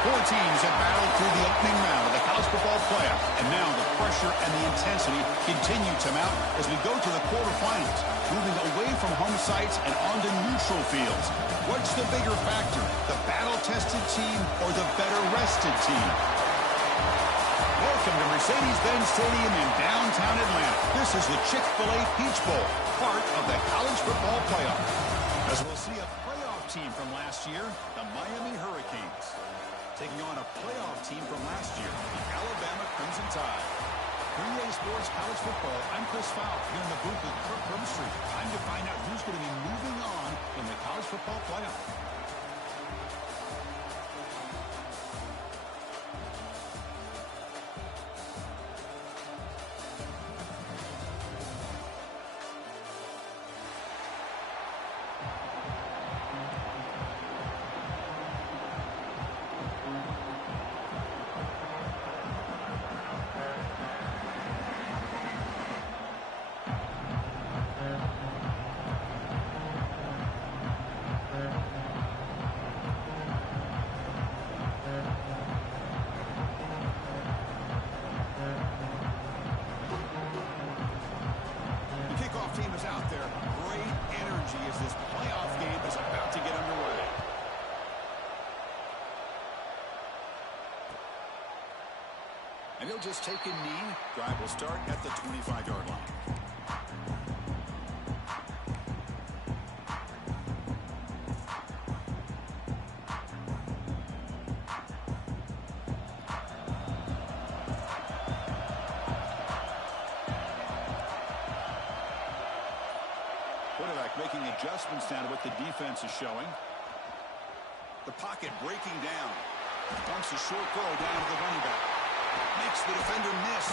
Four teams have battled through the opening round of the college football playoff, and now the pressure and the intensity continue to mount as we go to the quarterfinals, moving away from home sites and onto neutral fields. What's the bigger factor, the battle-tested team or the better-rested team? Welcome to Mercedes-Benz Stadium in downtown Atlanta. This is the Chick-fil-A Peach Bowl, part of the college football playoff. As we'll see a playoff team from last year, the Miami Hurricanes, taking on a playoff team from last year, the Alabama Crimson Tide. For EA Sports College Football, I'm Chris Fowler here in the booth with Kirk Herbstreit. Time to find out who's going to be moving on in the college football playoff. And he'll just take a knee. Drive will start at the 25-yard line. Quarterback making adjustments now to what the defense is showing. The pocket breaking down. Dumps a short throw down to the running back. Makes the defender miss.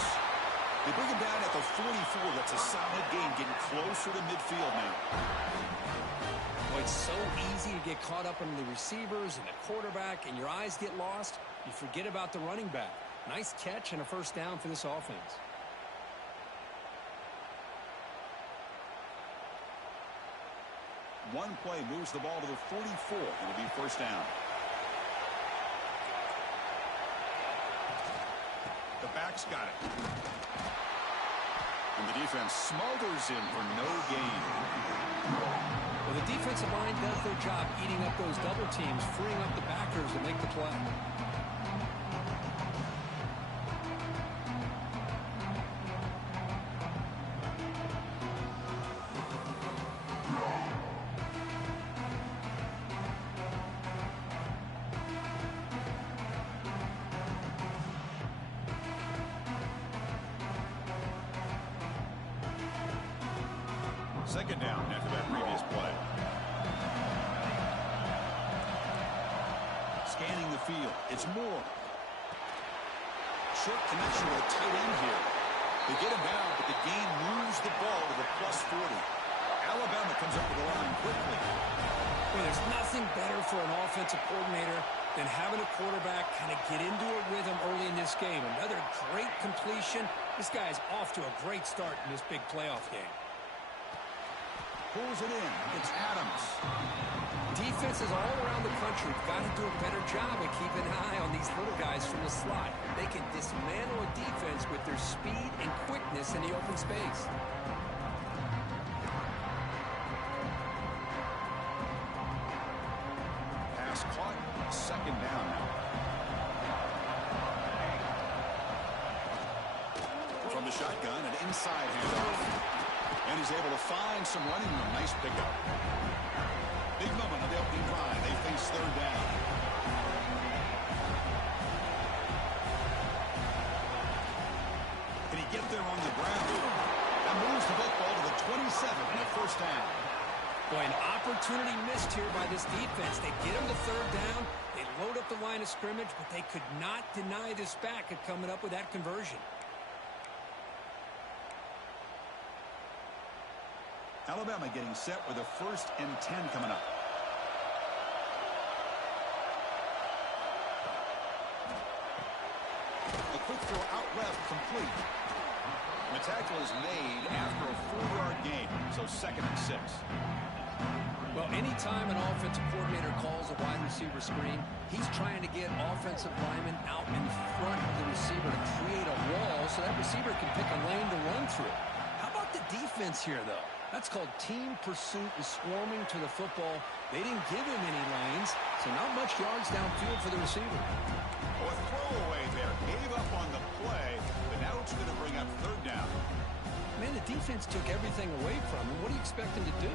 They bring him down at the 44. That's a solid gain, getting closer to midfield now. Well, it's so easy to get caught up in the receivers and the quarterback, and your eyes get lost. You forget about the running back. Nice catch and a first down for this offense. One play moves the ball to the 44. It'll be first down. The back's got it. And the defense smothers him for no gain. Well, the defensive line does their job eating up those double teams, freeing up the backers to make the play. Second down after that previous play. Scanning the field. It's Moore. Short connection with a tight end here. They get him down, but the gain moves the ball to the plus 40. Alabama comes up with the line quickly. Well, there's nothing better for an offensive coordinator than having a quarterback kind of get into a rhythm early in this game. Another great completion. This guy's off to a great start in this big playoff game. Pulls it in. It's Adams. Defenses all around the country have got to do a better job of keeping an eye on these little guys from the slot. They can dismantle a defense with their speed and quickness in the open space. Pass caught. Second down now. From the shotgun, an inside handoff. And he's able to find some running room. Nice pickup. Big moment on the opening drive. They face third down. Can he get there on the ground? That moves the football to the 27 and a first down. Boy, an opportunity missed here by this defense. They get him to third down. They load up the line of scrimmage, but they could not deny this back at coming up with that conversion. Alabama getting set with a 1st and 10 coming up. A quick throw out left, complete. The tackle is made after a 4-yard gain, so 2nd and 6. Well, anytime an offensive coordinator calls a wide receiver screen, he's trying to get offensive linemen out in front of the receiver to create a wall so that receiver can pick a lane to run through. How about the defense here, though? That's called team pursuit and swarming to the football. They didn't give him any lanes, so not much yards downfield for the receiver. Oh, a throwaway there. Gave up on the play, but now it's going to bring up third down. Man, the defense took everything away from him. What do you expect him to do?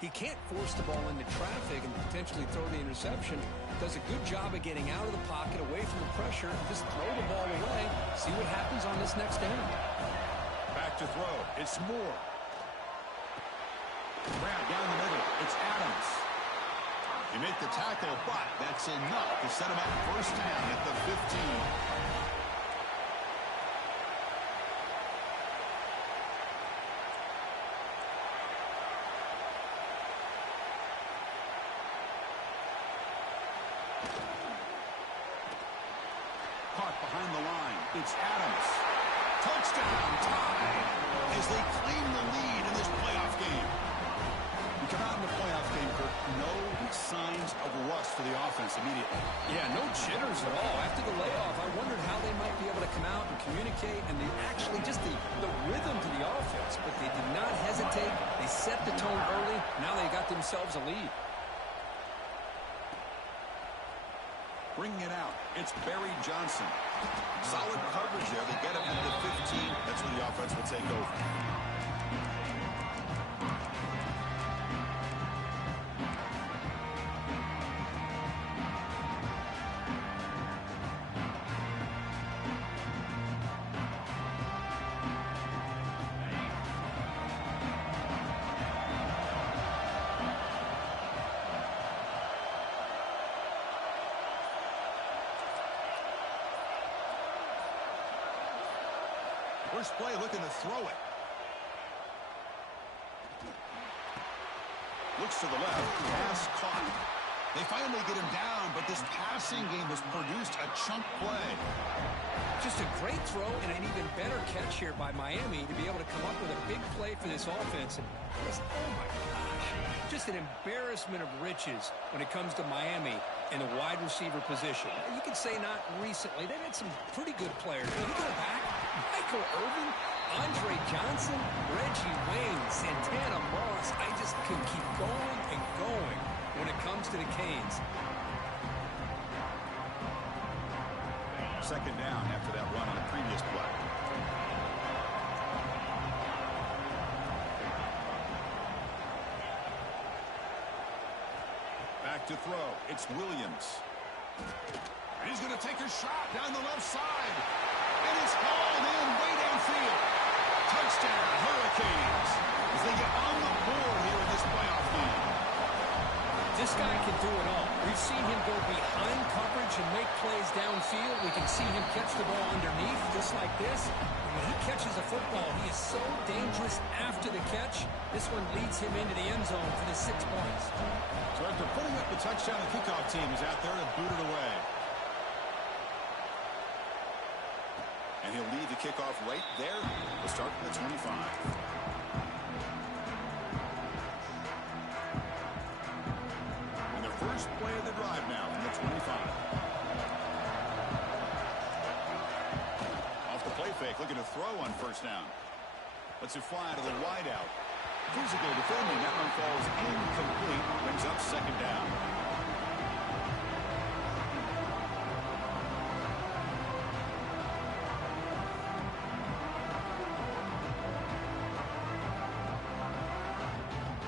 He can't force the ball into traffic and potentially throw the interception. Does a good job of getting out of the pocket, away from the pressure, and just throw the ball away. See what happens on this next down. Back to throw. It's Moore. Grab down the middle. It's Adams. They make the tackle, but that's enough to set him up first down at the 15. Caught behind the line. It's Adams. Touchdown tie as they claim the lead in this playoff game. We come out in the playoff game, Kirk. No signs of rust for the offense immediately. Yeah, no jitters at all. After the layoff, I themselves a lead. Bringing it out, it's Barry Johnson. Solid coverage there. They get him into the 15. That's where the offense will take over. First play looking to throw it. Looks to the left. Pass caught. They finally get him down, but this passing game has produced a chunk play. Just a great throw and an even better catch here by Miami to be able to come up with a big play for this offense. And just, oh my gosh, just an embarrassment of riches when it comes to Miami in the wide receiver position. You could say not recently. They've had some pretty good players. When you go back, Michael Irvin, Andre Johnson, Reggie Wayne, Santana Moss. I just can keep going and going when it comes to the Canes. Second down after that run on the previous play. Back to throw. It's Williams. And he's going to take a shot down the left side. And it's hauled in way downfield. Touchdown, Hurricanes. As they get on the board here in this playoff game. This guy can do it all. We've seen him go behind coverage and make plays downfield. We can see him catch the ball underneath just like this. And when he catches a football, he is so dangerous after the catch. This one leads him into the end zone for the 6 points. So after putting up the touchdown, the kickoff team is out there to boot it away. And he'll lead the kickoff right there. We'll start from the 25. First play of the drive now from the 25. Off the play fake, looking to throw on first down. Lets it fly to the wide out. Physical defending, that one falls incomplete. Brings up second down.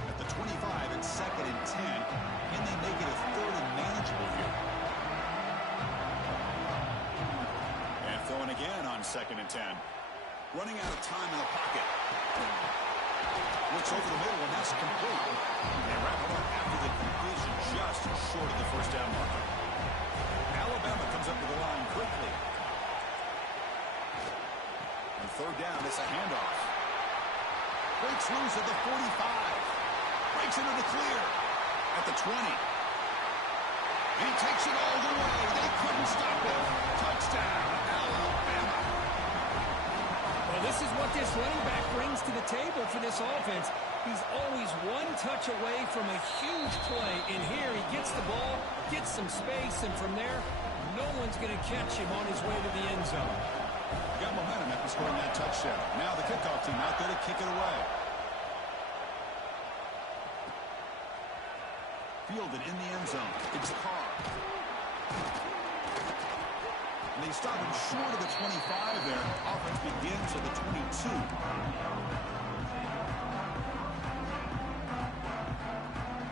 At the 25, it's second and 10. Can they make it a third and manageable here? And throwing again on second and 10. Running out of time in the pocket. Looks over the middle, and that's complete. They wrap it up after the completion just short of the first down marker. Alabama comes up to the line quickly. And third down, it's a handoff. Breaks loose at the 45. Breaks into the clear. At the 20. He takes it all the way. They couldn't stop him. Touchdown, Alabama. Well, this is what this running back brings to the table for this offense. He's always one touch away from a huge play. And here he gets the ball, gets some space, and from there, no one's going to catch him on his way to the end zone. Got momentum after scoring that touchdown. Now the kickoff team out there to kick it away. Fielded in the end zone. It's Carr. And they stop him short of the 25 there. Offense begins at the 22.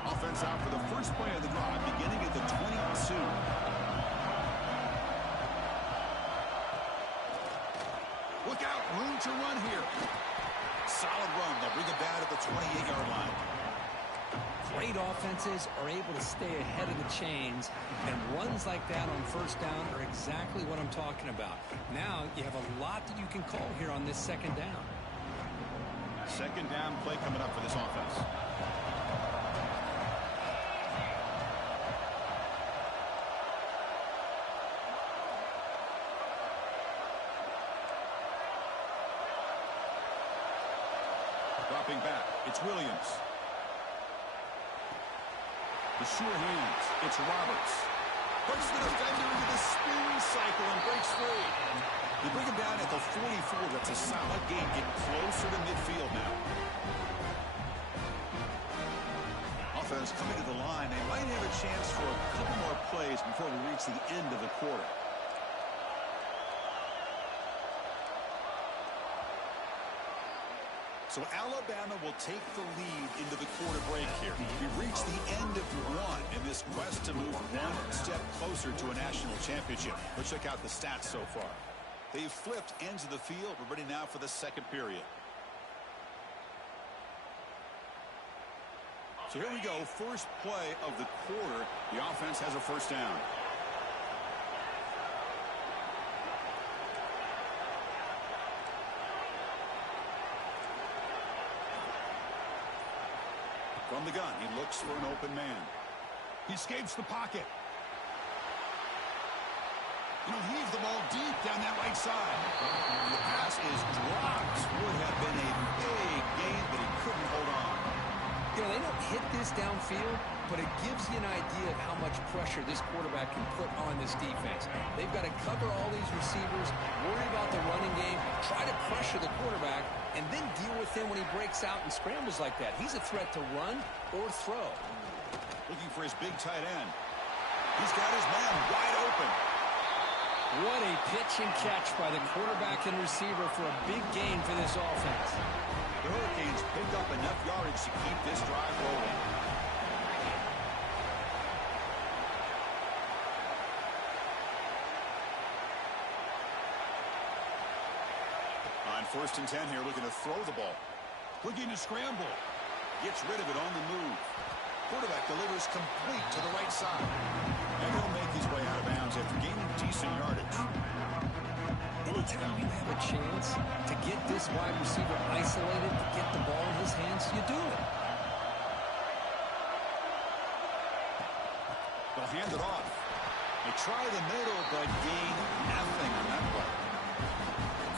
Offense out for the first play of the drive, beginning at the 22. Look out, room to run here. Solid run. They'll bring it down at the 28-yard line. Great offenses are able to stay ahead of the chains, and runs like that on first down are exactly what I'm talking about. Now you have a lot that you can call here on this second down. Second down play coming up for this offense. Dropping back, it's Williams. The sure hands, it's Roberts. Puts the defender into the spin cycle and breaks free. They bring him down at the 44. That's a solid gain. Get closer to midfield now. Off offense coming to the line. They might have a chance for a couple more plays before we reach the end of the quarter. So Alabama will take the lead into the quarter break here. We reach the end of one in this quest to move one step closer to a national championship. Let's check out the stats so far. They've flipped ends of the field. We're ready now for the second period. So here we go. First play of the quarter. The offense has a first down. From the gun, he looks for an open man. He escapes the pocket. And he'll heave the ball deep down that right side. And the pass is dropped. Would have been a big gain, but he couldn't hold on. You know, they don't hit this downfield, but it gives you an idea of how much pressure this quarterback can put on this defense. They've got to cover all these receivers, worry about the running game, try to pressure the quarterback, and then deal with him when he breaks out and scrambles like that. He's a threat to run or throw. Looking for his big tight end. He's got his man wide open. What a pitch and catch by the quarterback and receiver for a big gain for this offense. The Hurricanes picked up enough yardage to keep this drive rolling. On 1st and 10 here, looking to throw the ball. Looking to scramble. Gets rid of it on the move. Quarterback delivers complete to the right side. And he'll make his way out of bounds after gaining decent yardage. Anytime you have a chance to get this wide receiver isolated, to get the ball in his hands, you do it. They'll hand it off. They try the middle, but gain nothing on that play.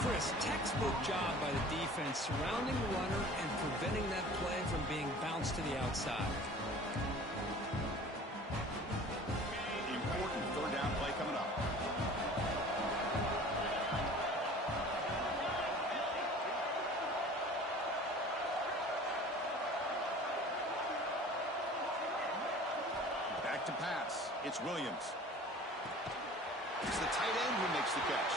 Chris, textbook job by the defense surrounding the runner and preventing that play from being bounced to the outside. Important third down play coming up. Back to pass. It's Williams. It's the tight end who makes the catch.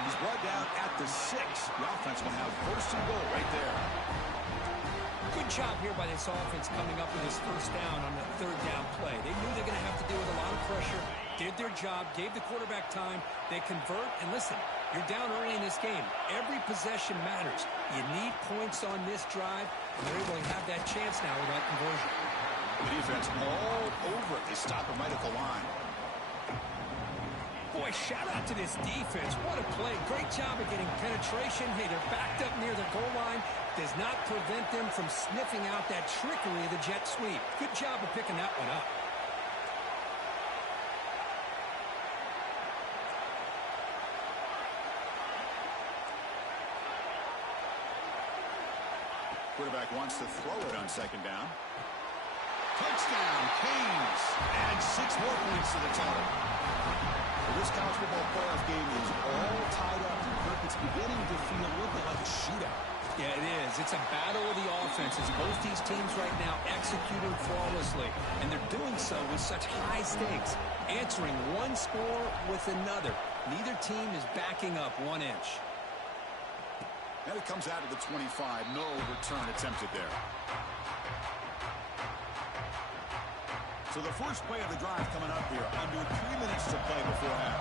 He's brought down at the 6. The offense will have 1st and goal right there. Good job here by this offense coming up with his first down on the third down play. They knew they're going to have to deal with a lot of pressure, did their job, gave the quarterback time. They convert, and listen, you're down early in this game. Every possession matters. You need points on this drive, and they're able to have that chance now with that conversion. The defense all over it. They stop him right at the line. Boy, shout out to this defense. What a play. Great job of getting penetration. Hey, they're backed up near the goal line. Does not prevent them from sniffing out that trickery of the jet sweep. Good job of picking that one up. Quarterback wants to throw it on 2nd down. Touchdown, Canes. Add 6 more points to the total. This college football playoff game is all tied up, and Kirk, it's beginning to feel a little bit like a shootout. Yeah, it is. It's a battle of the offenses. Both these teams right now executing flawlessly, and they're doing so with such high stakes, answering one score with another. Neither team is backing up 1 inch. And it comes out of the 25. No return attempted there. So the first play of the drive coming up here. Under 3 minutes to play before half.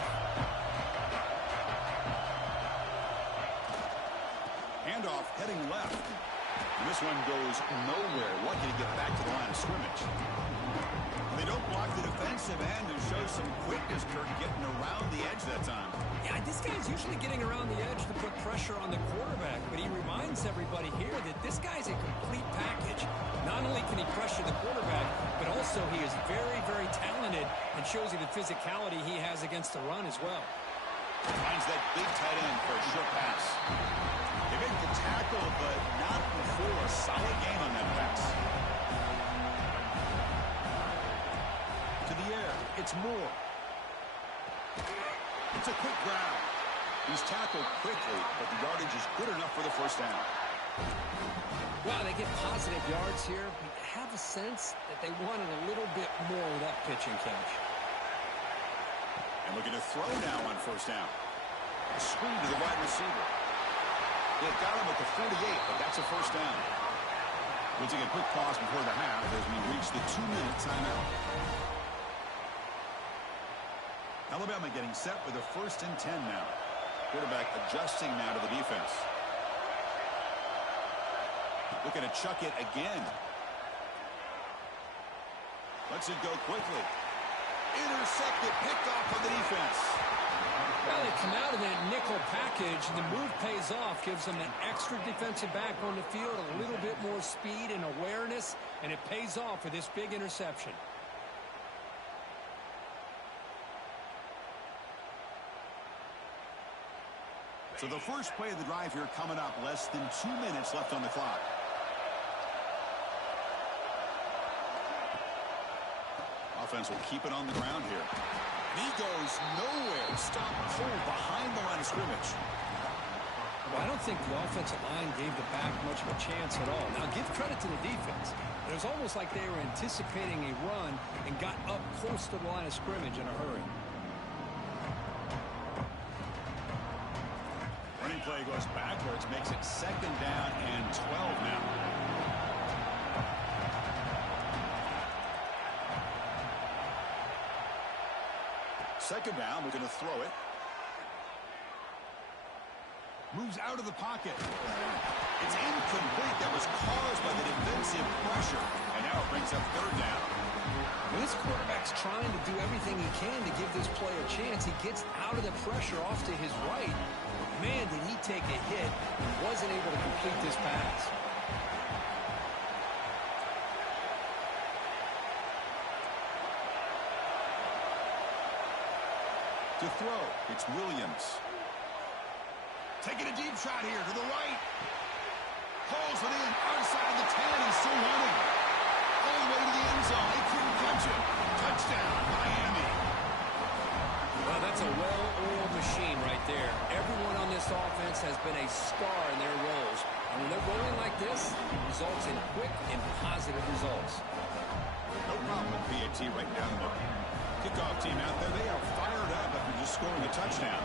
Handoff heading left. And this one goes nowhere. Lucky to get back to the line of scrimmage. They don't block the defensive end and show some quickness, Kirk, getting around the edge that time. Yeah, this guy's usually getting around the edge to put pressure on the quarterback, but he reminds everybody here that this guy's a complete package. Not only can he pressure the quarterback, but also he is very, very talented and shows you the physicality he has against the run as well. Finds that big tight end for a short pass. They make the tackle, but not before a solid game on that pass. To the air, it's Moore. It's a quick grab. He's tackled quickly, but the yardage is good enough for the first down. Wow, they get positive yards here. have a sense that they wanted a little bit more of that pitching catch. And looking to throw now on first down. A screen to the wide receiver. They've got him at the 48, but that's a first down. We'll take a quick pause before the half as we reach the 2-minute timeout. Alabama getting set with a 1st and 10 now. Quarterback adjusting now to the defense. Looking to chuck it again. Lets it go quickly. Intercepted, picked off on the defense. Well, they come out of that nickel package. The move pays off, gives them an extra defensive back on the field, a little bit more speed and awareness, and it pays off with this big interception. So the first play of the drive here coming up, less than 2 minutes left on the clock. Offense will keep it on the ground here. He goes nowhere. Stop cold behind the line of scrimmage. Well, I don't think the offensive line gave the back much of a chance at all. Now, give credit to the defense. It was almost like they were anticipating a run and got up close to the line of scrimmage in a hurry. Running play goes backwards, makes it 2nd down and 12 now. Second down, we're going to throw it. Moves out of the pocket. It's incomplete. That was caused by the defensive pressure. And now it brings up 3rd down. When this quarterback's trying to do everything he can to give this play a chance, he gets out of the pressure off to his right. Man, did he take a hit and wasn't able to complete this pass. To throw, it's Williams. Taking a deep shot here to the right. Pulls it in, outside the 10, he's still running. All the way to the end zone, they couldn't catch him. Touchdown, Miami. Well, that's a well-oiled machine right there. Everyone on this offense has been a star in their roles. And when they're rolling like this, it results in quick and positive results. No problem with PAT right down the middle. Kickoff team out there, they are fired up after just scoring a touchdown.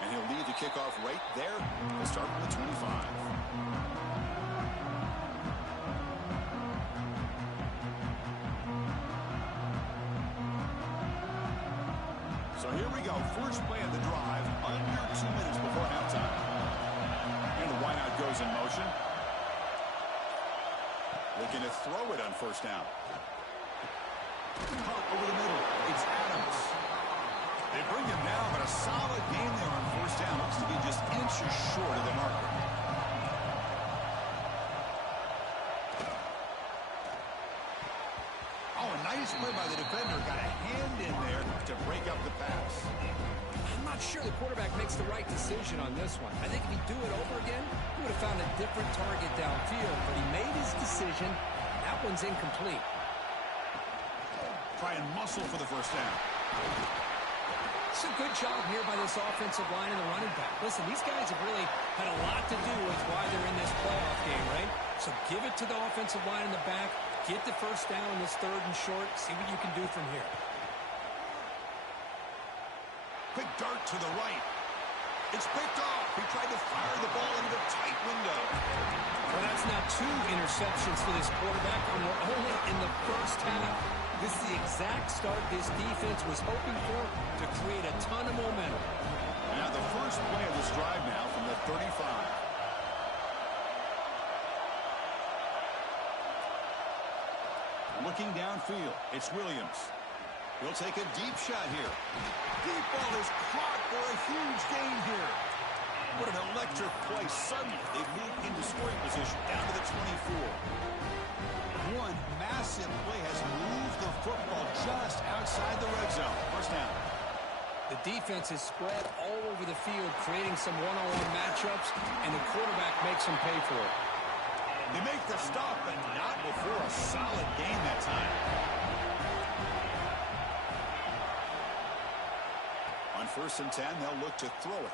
And he'll lead the kickoff right there. We'll start with the 25. So here we go. First play of the drive, under 2 minutes before halftime. And the wideout goes in motion. Looking to throw it on first down. Caught over the middle. It's Adams. They bring him down, but a solid game there on first down. Looks to be just inches short of the marker. Oh, a nice play by the defender. Got a hand in there to break up the pass. I'm not sure the quarterback makes the right decision on this one. I think if he'd do it over again, he would have found a different target downfield, but he made his decision. That one's incomplete. Try and muscle for the first down. It's a good job here by this offensive line and the running back. Listen, these guys have really had a lot to do with why they're in this playoff game, right? So give it to the offensive line in the back. Get the first down in this 3rd and short. See what you can do from here. Quick dart to the right. It's picked off. He tried to fire the ball into the tight window. Well, that's now 2 interceptions for this quarterback, and we're only in the first half. This is the exact start this defense was hoping for to create a ton of momentum. Now the first play of this drive now from the 35. Looking downfield, it's Williams. He'll take a deep shot here. Deep ball is caught for a huge gain here. What an electric play. Suddenly, they've moved into scoring position down to the 24. One massive play has moved the football just outside the red zone. First down. The defense is spread all over the field, creating some one-on-one matchups, and the quarterback makes them pay for it. They make the stop, but not before a solid gain that time. On 1st and 10, they'll look to throw it.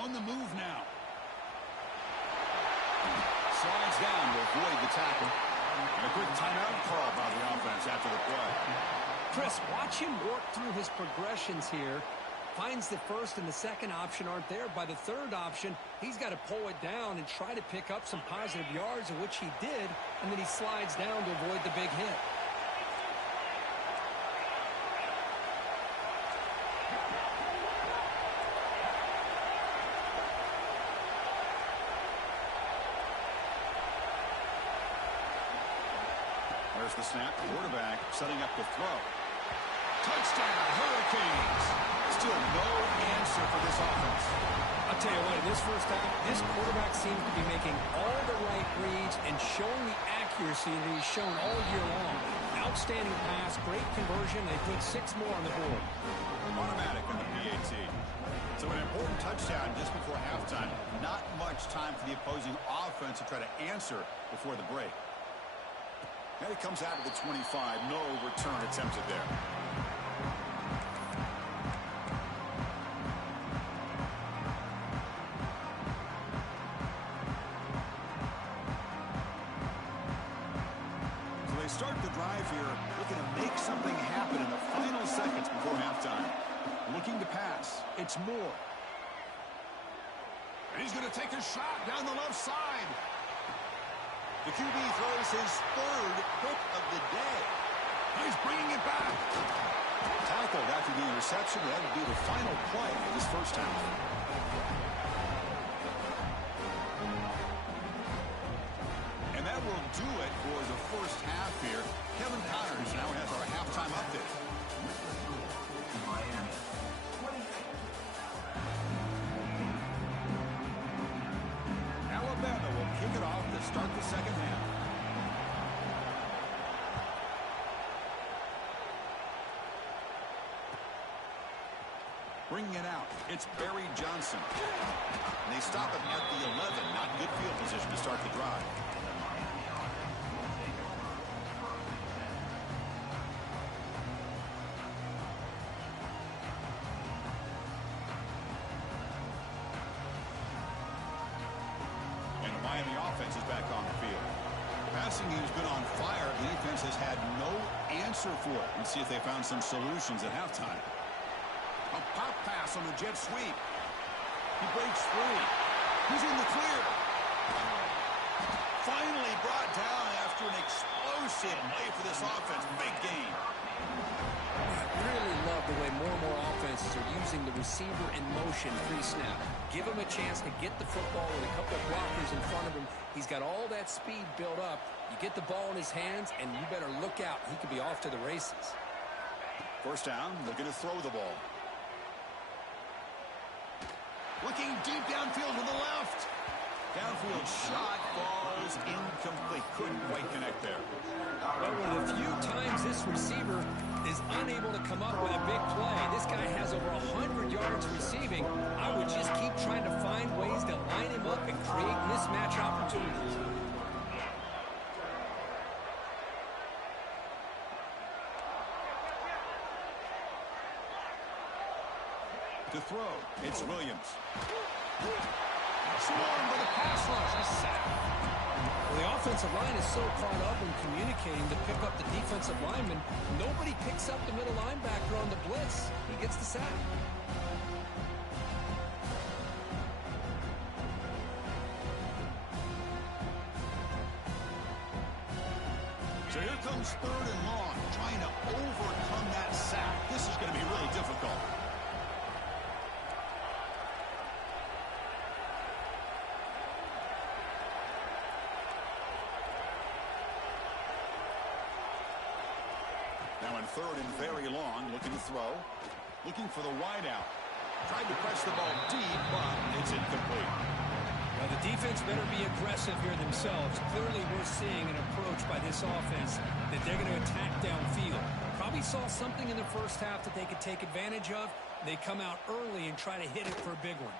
On the move now. Slides down to avoid the tackle. And a quick timeout call by the offense after the play. Chris, watch him work through his progressions here. Finds the first and the second option aren't there. By the third option, he's got to pull it down and try to pick up some positive yards, of which he did, and then he slides down to avoid the big hit. There's the snap. Quarterback setting up the throw. Touchdown, Hurricanes. Still no answer for this offense. I'll tell you what, in this first half, this quarterback seems to be making all the right reads and showing the accuracy that he's shown all year long. Outstanding pass, great conversion. They put 6 more on the board. Automatic on the PAT. So an important touchdown just before halftime. Not much time for the opposing offense to try to answer before the break. And it comes out of the 25. No return attempted there. So they start the drive here, looking to make something happen in the final seconds before halftime. Looking to pass. It's Moore. And he's going to take a shot down the left side. The QB throws his third pick of the day. He's bringing it back. Tackled after the interception. That would be the final play of this first half. And that will do it for the first half here. Kevin Connors now has our halftime update. Alabama will kick it off to start the second half. Bringing it out, it's Barry Johnson. And they stop him at the 11. Not good field position to start the drive. And the Miami offense is back on the field. Passing game's been on fire. The defense has had no answer for it. Let's see if they found some solutions at halftime. A pop pass on the jet sweep. He breaks free. He's in the clear. Finally brought down after an explosive play for this offense. Big game. I really love the way more and more offenses are using the receiver in motion pre-snap. Give him a chance to get the football with a couple of blockers in front of him. He's got all that speed built up. You get the ball in his hands, and you better look out. He could be off to the races. First down, looking to throw the ball. Looking deep downfield to the left. Downfield shot falls incomplete. Couldn't quite connect there. But one of the few times this receiver is unable to come up with a big play. This guy has over 100 yards receiving. I would just keep trying to find ways to line him up and create mismatch opportunities. To throw, it's Williams. Swarmed by the pass rush. A sack. Well, the offensive line is so caught up in communicating to pick up the defensive lineman. Nobody picks up the middle linebacker on the blitz. He gets the sack. So here comes third and long, trying to overcome that sack. This is going to be really difficult. Now in third and very long, looking to throw. Looking for the wideout. Tried to press the ball deep, but it's incomplete. Well, the defense better be aggressive here themselves. Clearly, we're seeing an approach by this offense that they're going to attack downfield. Probably saw something in the first half that they could take advantage of. They come out early and try to hit it for a big one.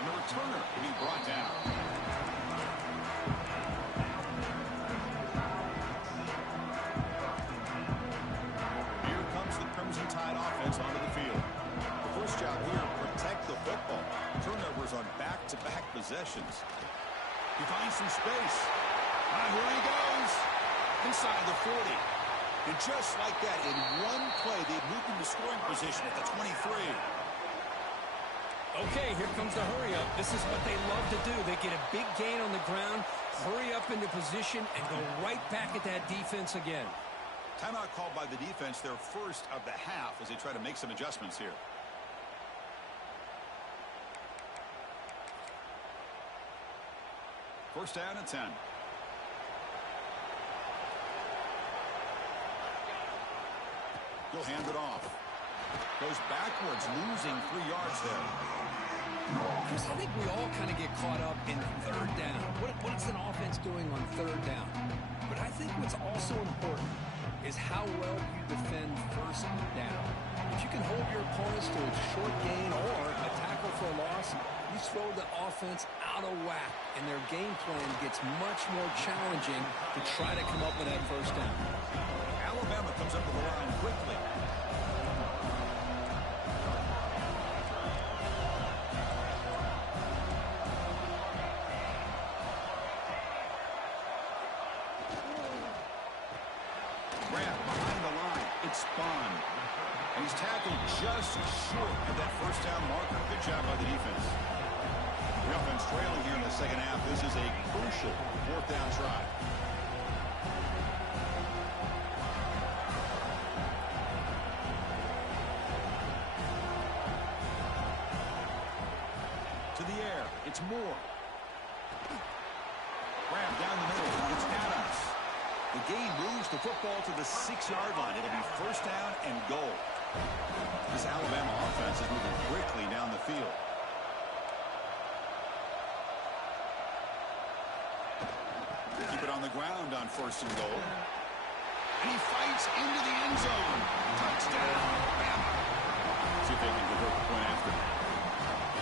And the returner to be brought down. Here comes the Crimson Tide offense onto the field. The possessions. He finds some space. Here he goes. Inside the 40. And just like that, in one play, they've moved into scoring position at the 23. Okay, here comes the hurry up. This is what they love to do. They get a big gain on the ground, hurry up into position, and go right back at that defense again. Timeout called by the defense, their first of the half, as they try to make some adjustments here. First down and 10. He'll hand it off. Goes backwards, losing 3 yards there. Chris, I think we all kind of get caught up in third down. What's an offense doing on third down? But I think what's also important is how well you defend first down. If you can hold your opponents to a short gain or a tackle for a loss, you throw the offense out of whack, and their game plan gets much more challenging to try to come up with that first down. Alabama comes up with the line quickly. Grab behind the line. It's Spahn. And he's tackled just short of that first down marker. Good job by the defense. The offense trailing here in the second half. This is a crucial fourth down try. To the air. It's Moore. Grab down the middle. It's Adams. The game moves the football to the 6-yard line. It'll be first down and goal. This Alabama offense is moving quickly down the field. Keep it on the ground on first and goal. And he fights into the end zone. Touchdown, Alabama. See if they can convert the point after.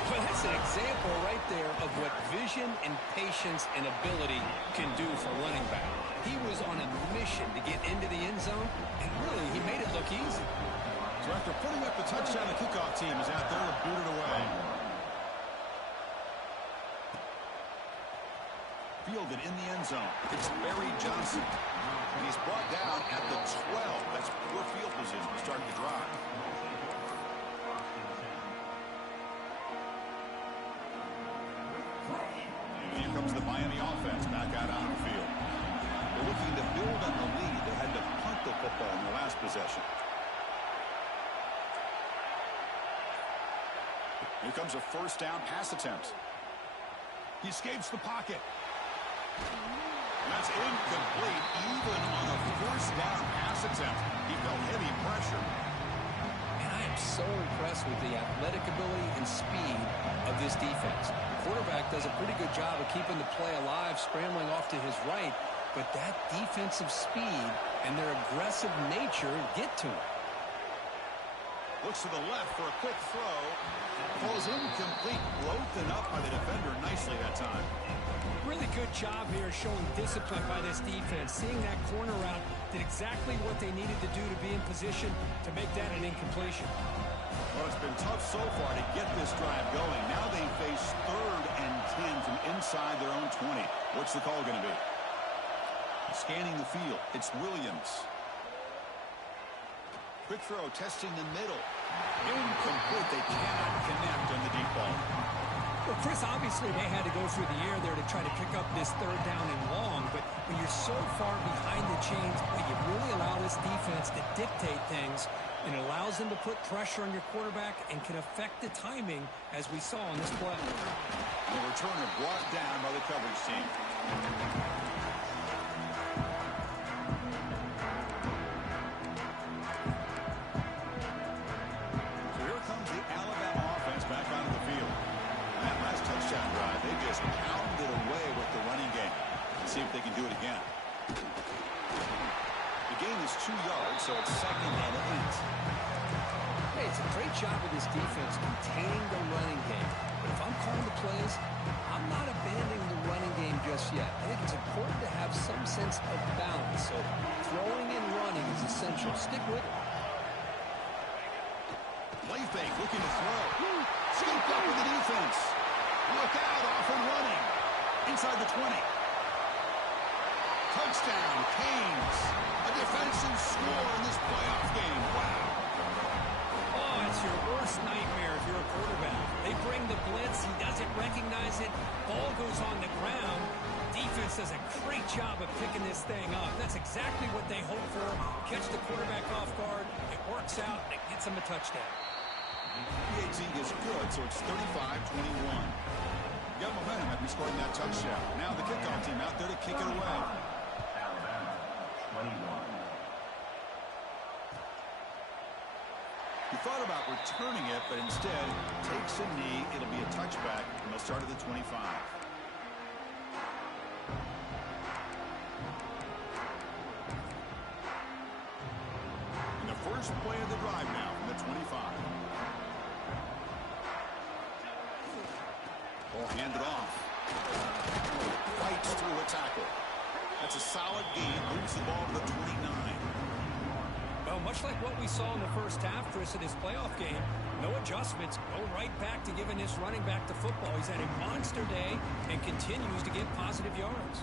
Well, that's an example right there of what vision and patience and ability can do for running back. He was on a mission to get into the end zone, and really, he made it look easy. So after putting up the touchdown, the kickoff team is out there to boot it away. Fielded in the end zone. It's Barry Johnson. And he's brought down at the 12. That's poor field position to start the drive. And here comes the Miami offense back out on the field. They're looking to build on the lead. They had to punt the football in their last possession. Here comes a first down pass attempt. He escapes the pocket. That's incomplete. Even on a first down pass attempt, he felt heavy pressure. And I am so impressed with the athletic ability and speed of this defense. The quarterback does a pretty good job of keeping the play alive, scrambling off to his right, but that defensive speed and their aggressive nature get to him. Looks to the left for a quick throw. Falls incomplete. Broken up by the defender nicely that time. Really good job here showing discipline by this defense. Seeing that corner route did exactly what they needed to do to be in position to make that an incompletion. Well, it's been tough so far to get this drive going. Now they face 3rd and 10 from inside their own 20. What's the call going to be? Scanning the field. It's Williams. Quick throw, testing the middle. Incomplete. They cannot connect on the deep ball. Well, Chris, obviously they had to go through the air there to try to pick up this 3rd down and long, but when you're so far behind the chains, you really allow this defense to dictate things, and it allows them to put pressure on your quarterback and can affect the timing, as we saw on this play. The returner brought down by the coverage team. So here comes the Alabama offense back onto the field. That last touchdown drive, they just pounded away with the running game. Let's see if they can do it again. The gain is 2 yards, so it's 2nd and 8. Hey, it's a great job of this defense containing the running game. But if I'm calling the plays, I'm not abandoning the running game just yet. I think it's important to have some sense of balance. So throwing and running is essential. Stick with it. Play fake, looking to throw. Scooped up with the defense. Look out, off and running. Inside the 20. Touchdown, Canes. A defensive score in this playoff game. Wow. Oh, it's your worst nightmare if you're a quarterback. They bring the blitz. He doesn't recognize it. Ball goes on the ground. Defense does a great job of picking this thing up. That's exactly what they hope for. Catch the quarterback off guard. It works out. It gets him a touchdown. PAT is good, so it's 35-21. Got momentum after scoring that touchdown. Now the kickoff team out there to kick it away. Alabama, 21. He thought about returning it, but instead takes a knee. It'll be a touchback, and they'll start at the 25. And the first play of the drive now from the 25. Ball handed off. Fights through a tackle. That's a solid gain. Moves the ball to the 29. Well, much like what we saw in the first half, Chris, in his playoff game, no adjustments. Go right back to giving this running back the football. He's had a monster day and continues to get positive yards.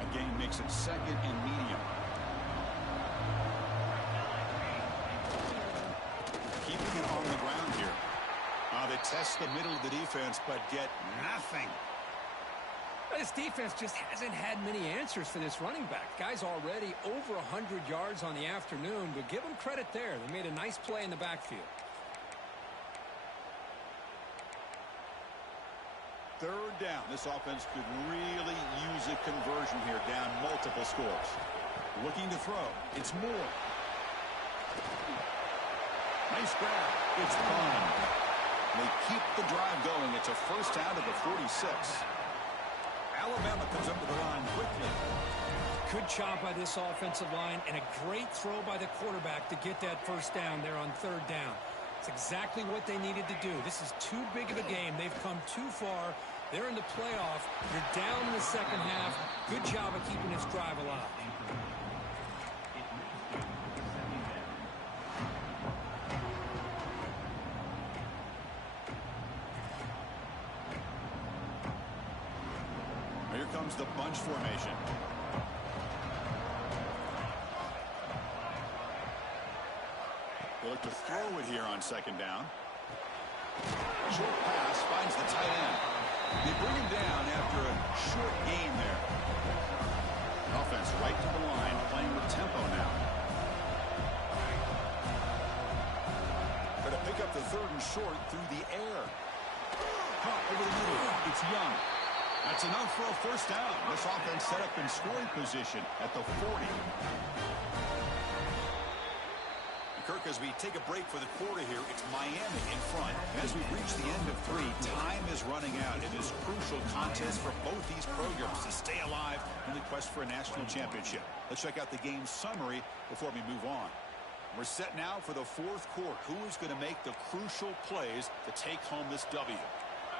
A gain makes it second and medium. Keeping it on the ground here. They test the middle of the defense, but get nothing. This defense just hasn't had many answers for this running back. Guy's already over 100 yards on the afternoon, but give them credit there. They made a nice play in the backfield. Third down. This offense could really use a conversion here, down multiple scores. Looking to throw. It's Moore. Nice grab. It's gone. They keep the drive going. It's a first down to the 46. Alabama comes up to the line quickly. Good job by this offensive line and a great throw by the quarterback to get that first down there on third down. It's exactly what they needed to do. This is too big of a game. They've come too far. They're in the playoff. You're down in the second half. Good job of keeping this drive alive. Here comes the bunch formation. They look to throw it here on second down. Short pass finds the tight end. They bring him down after a short gain there. Offense right to the line, playing with tempo now. Going to pick up the third and short through the air. Caught over the middle. It's Young. That's enough for a first down. This offense set up in scoring position at the 40. Kirk, as we take a break for the quarter here, it's Miami in front. As we reach the end of three, time is running out in this crucial contest for both these programs to stay alive in the quest for a national championship. Let's check out the game summary before we move on. We're set now for the fourth quarter. Who is going to make the crucial plays to take home this W?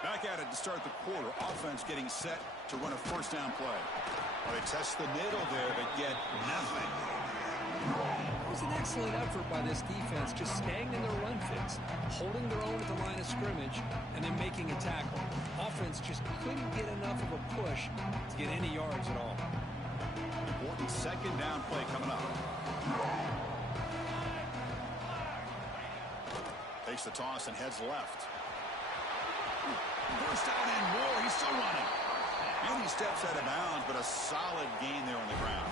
Back at it to start the quarter. Offense getting set to run a first down play. Well, they test the middle there, but get nothing. It was an excellent effort by this defense, just staying in their run fits, holding their own at the line of scrimmage, and then making a tackle. Offense just couldn't get enough of a push to get any yards at all. Important second down play coming up. Takes the toss and heads left. Burst out and more. He's still running. And he steps out of bounds, but a solid gain there on the ground.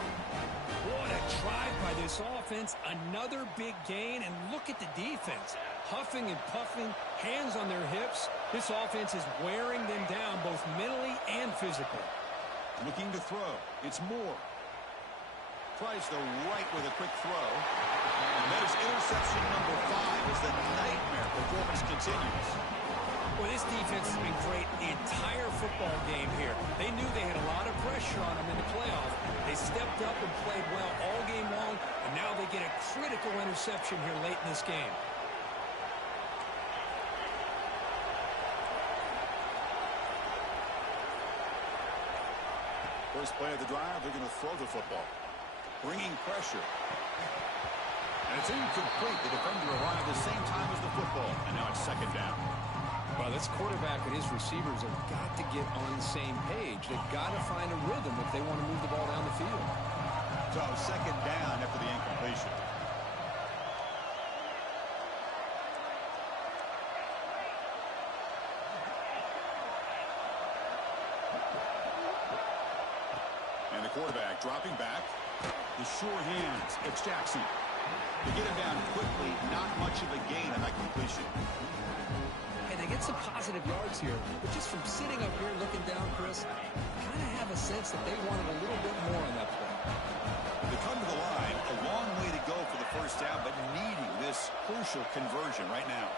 What a drive by this offense. Another big gain, and look at the defense. Huffing and puffing, hands on their hips. This offense is wearing them down both mentally and physically. Looking to throw. It's Moore. Tries the right with a quick throw. And that is interception number 5 as the nightmare performance continues. Well, this defense has been great the entire football game here. They knew they had a lot of pressure on them in the playoff. They stepped up and played well all game long, and now they get a critical interception here late in this game. First play of the drive, they're going to throw the football. Bringing pressure. And it's incomplete. The defender arrived the same time as the football, and now it's second down. Well, Well, this quarterback and his receivers have got to get on the same page. They've got to find a rhythm if they want to move the ball down the field. So second down after the incompletion. And the quarterback dropping back. The sure hands. It's Jackson. To get him down quickly, not much of a gain on that completion. And they get some positive yards here, but just from sitting up here looking down, Chris, kind of have a sense that they wanted a little bit more on that play. They come to the line, a long way to go for the first down, but needing this crucial conversion right now.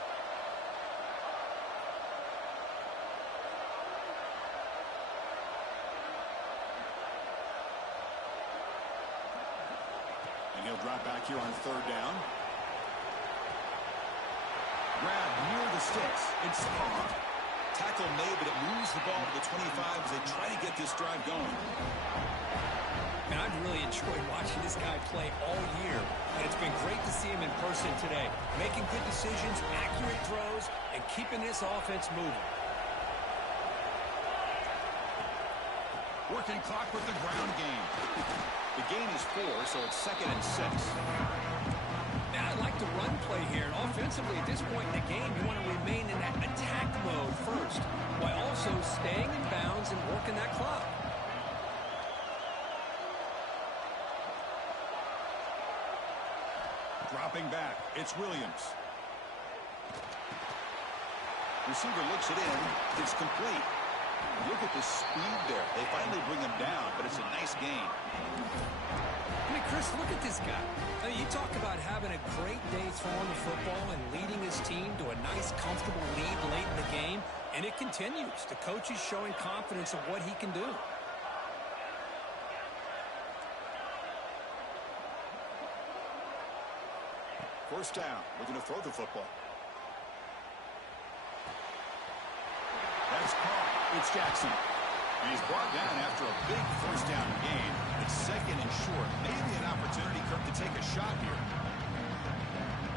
And he'll drop back here on third down. Grab near the sticks. It's Carr. Tackle made, but it moves the ball to the 25 as they try to get this drive going. And I've really enjoyed watching this guy play all year. And it's been great to see him in person today. Making good decisions, accurate throws, and keeping this offense moving. Working clock with the ground game. The gain is 4, so it's 2nd and 6. Now, I like the run play here. And offensively, at this point in the game, you want to remain in that attack mode first, while also staying in bounds and working that clock. Dropping back, it's Williams. Receiver looks it in. It's complete. Look at the speed there. They finally bring him down, but it's a nice gain. I mean, Chris, look at this guy. I mean, you talk about having a great day throwing the football and leading his team to a nice, comfortable lead late in the game, and it continues. The coach is showing confidence of what he can do. First down. Looking to throw the football. That's Carr. It's Jackson. And he's brought down after a big first down gain. It's 2nd and short. Maybe an opportunity, Kirk, to take a shot here.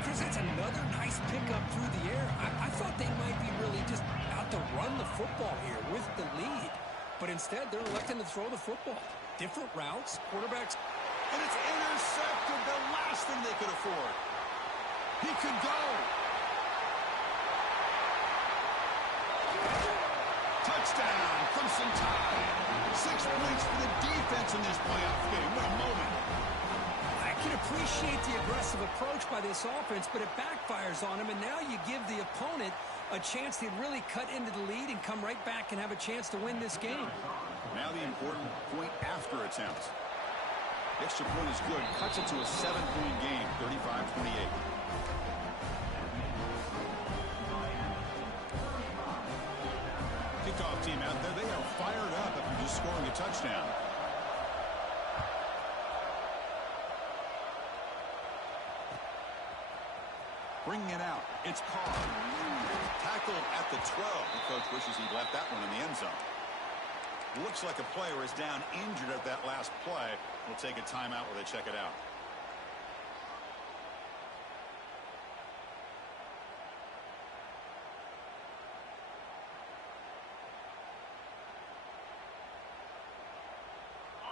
Chris, that's another nice pickup through the air. I thought they might be really just out to run the football here with the lead. But instead, they're electing to throw the football. Different routes, quarterbacks. And it's intercepted, the last thing they could afford. He could go. Touchdown, Crimson Tide. 6 points for the defense in this playoff game. What a moment. I can appreciate the aggressive approach by this offense, but it backfires on him, and now you give the opponent a chance to really cut into the lead and come right back and have a chance to win this game. Now the important point after attempts. Extra point is good. Cuts it to a 7-point game, 35-28. Kickoff team out there, they are fired up after just scoring a touchdown. Bringing it out, it's Carr. Tackled at the 12. The coach wishes he'd left that one in the end zone. Looks like a player is down injured at that last play. We'll take a timeout while they check it out.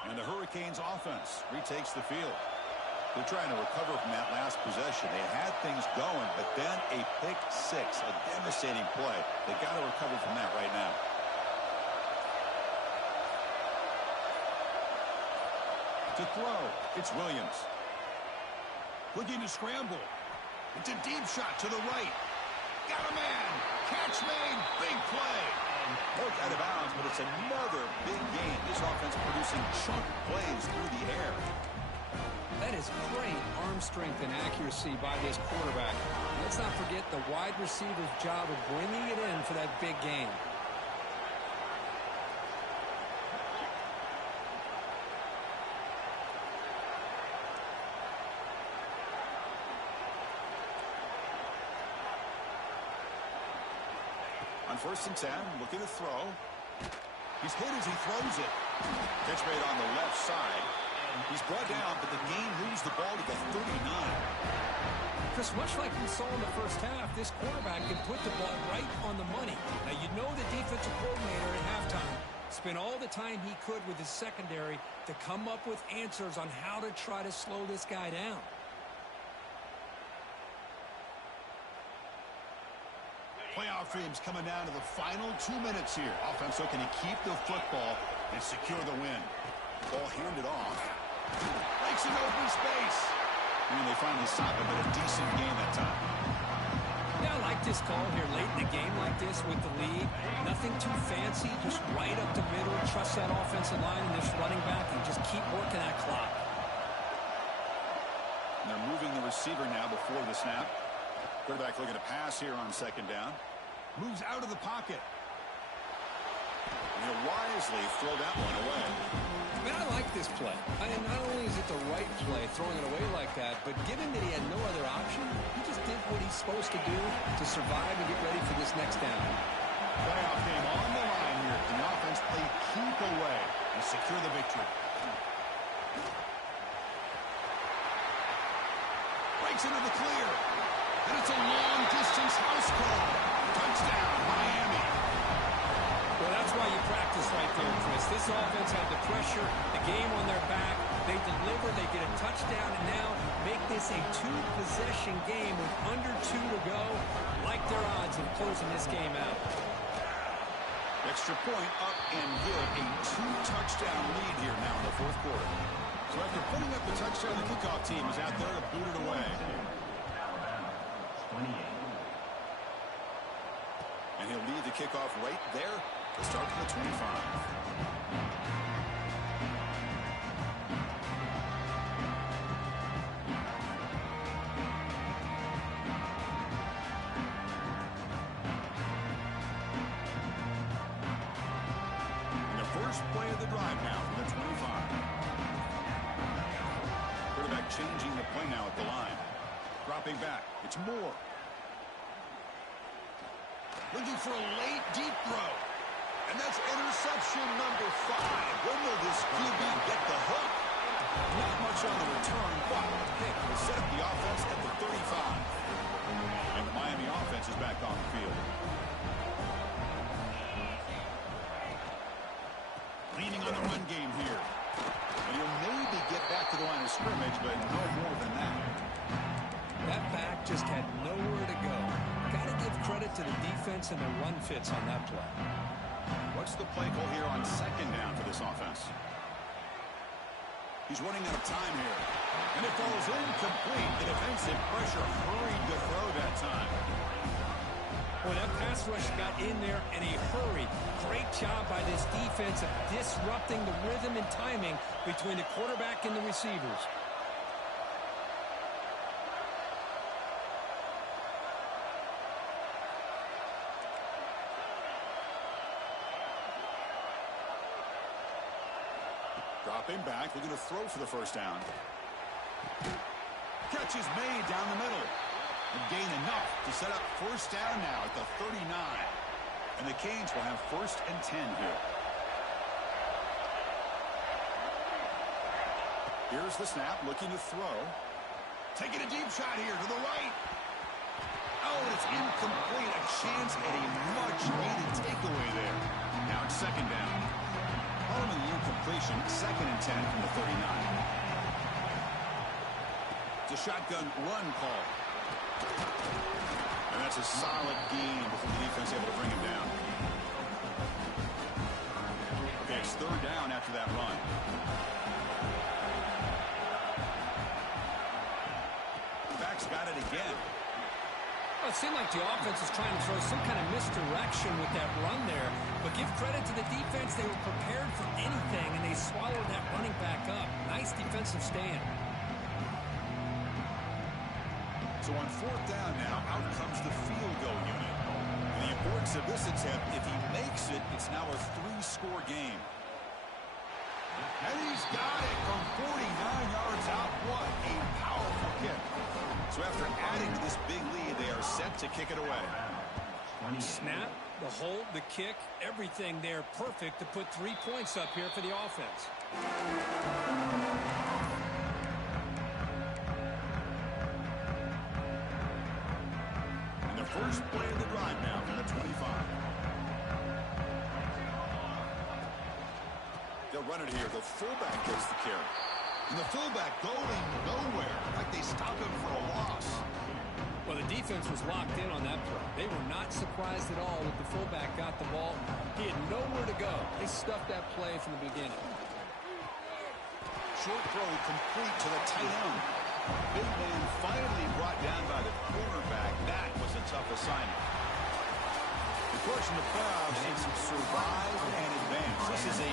And the Hurricanes offense retakes the field. They're trying to recover from that last possession. They had things going, but then a pick six, a devastating play. They got to recover from that right now. To throw, it's Williams. Looking to scramble. It's a deep shot to the right. Got a man. Catch made. Big play. Broke out of bounds, but it's another big game. This offense producing chunk plays through the air. That is great arm strength and accuracy by this quarterback. Let's not forget the wide receiver's job of bringing it in for that big game. On 1st and 10, looking to throw. He's hit as he throws it. Catch made on the left side. He's He's brought down, but the game moves the ball to the 39. Chris, much like we saw in the first half, this quarterback can put the ball right on the money. Now, you know the defensive coordinator at halftime spent all the time he could with his secondary to come up with answers on how to try to slow this guy down. Playoff dreams coming down to the final 2 minutes here. Offense looking to keep the football and secure the win. Ball handed off. Breaks in open space. And they finally stop it, but a decent game that time. Yeah, I like this call here late in the game like this with the lead. Nothing too fancy, just right up the middle. Trust that offensive line and this running back and just keep working that clock. And they're moving the receiver now before the snap. Quarterback looking to pass here on second down. Moves out of the pocket. And he'll wisely throw that one away. Man, I like this play. Not only is it the right play, throwing it away like that, but given that he had no other option, he just did what he's supposed to do to survive and get ready for this next down. Playoff game on the line here. Can the offense play keep away and secure the victory? Breaks into the clear. And it's a long-distance house call. Touchdown, Miami. Well, that's why you practice right there, Chris. This offense had the pressure, the game on their back. They deliver, they get a touchdown, and now make this a two-possession game with under 2 to go. Like their odds of closing this game out. Extra point up and good. A 2-touchdown lead here now in the fourth quarter. So after putting up the touchdown, the kickoff team is out there to boot it away. Alabama, 28. And he'll lead the kickoff right there to start from the 25. And the first play of the drive now from the 25. Quarterback changing the play now at the line. Dropping back. It's Moore. Looking for a late, deep throw. And that's interception number 5. When will this QB get the hook? Not much on the return, but a pick will set up the offense at the 35. And the Miami offense is back on the field. Leaning on the run game here. And he'll maybe get back to the line of scrimmage, but no more than that. That back just had nowhere to go. Got to give credit to the defense and the run fits on that play. What's the play call here on second down for this offense? He's running out of time here. And it falls incomplete. The defensive pressure hurried to throw that time. Well, that pass rush got in there in a hurry. Great job by this defense of disrupting the rhythm and timing between the quarterback and the receivers. Dropping back, looking to throw for the first down. Catch is made down the middle. And gain enough to set up first down now at the 39. And the Canes will have 1st and 10 here. Here's the snap, looking to throw. Taking a deep shot here to the right. Oh, it's incomplete. A chance at a much-needed takeaway there. Now it's second down. Following the incompletion, 2nd and 10 from the 39. It's a shotgun run call. And that's a solid gain before the defense able to bring him down. Okay, it's 3rd down after that run. Back's got it again. Well, it seemed like the offense was trying to throw some kind of misdirection with that run there. But give credit to the defense. They were prepared for anything, and they swallowed that running back up. Nice defensive stand. So on 4th down now, out comes the field goal unit. And the importance of this attempt, if he makes it, it's now a 3-score game. And he's got it from 49 yards out. What a powerful kick. So after adding to this big lead, they are set to kick it away. Snap, the hold, the kick, everything there perfect to put 3 points up here for the offense. First play of the drive now from the 25. They'll run it here. The fullback gets the carry. And the fullback going nowhere. Like they stop him for a loss. Well, the defense was locked in on that play. They were not surprised at all that the fullback got the ball. He had nowhere to go. They stuffed that play from the beginning. Short throw complete to the tight end. Big man finally brought down by the quarterback. That was a tough assignment. Of course, in the playoffs, it's survive and advance. This is a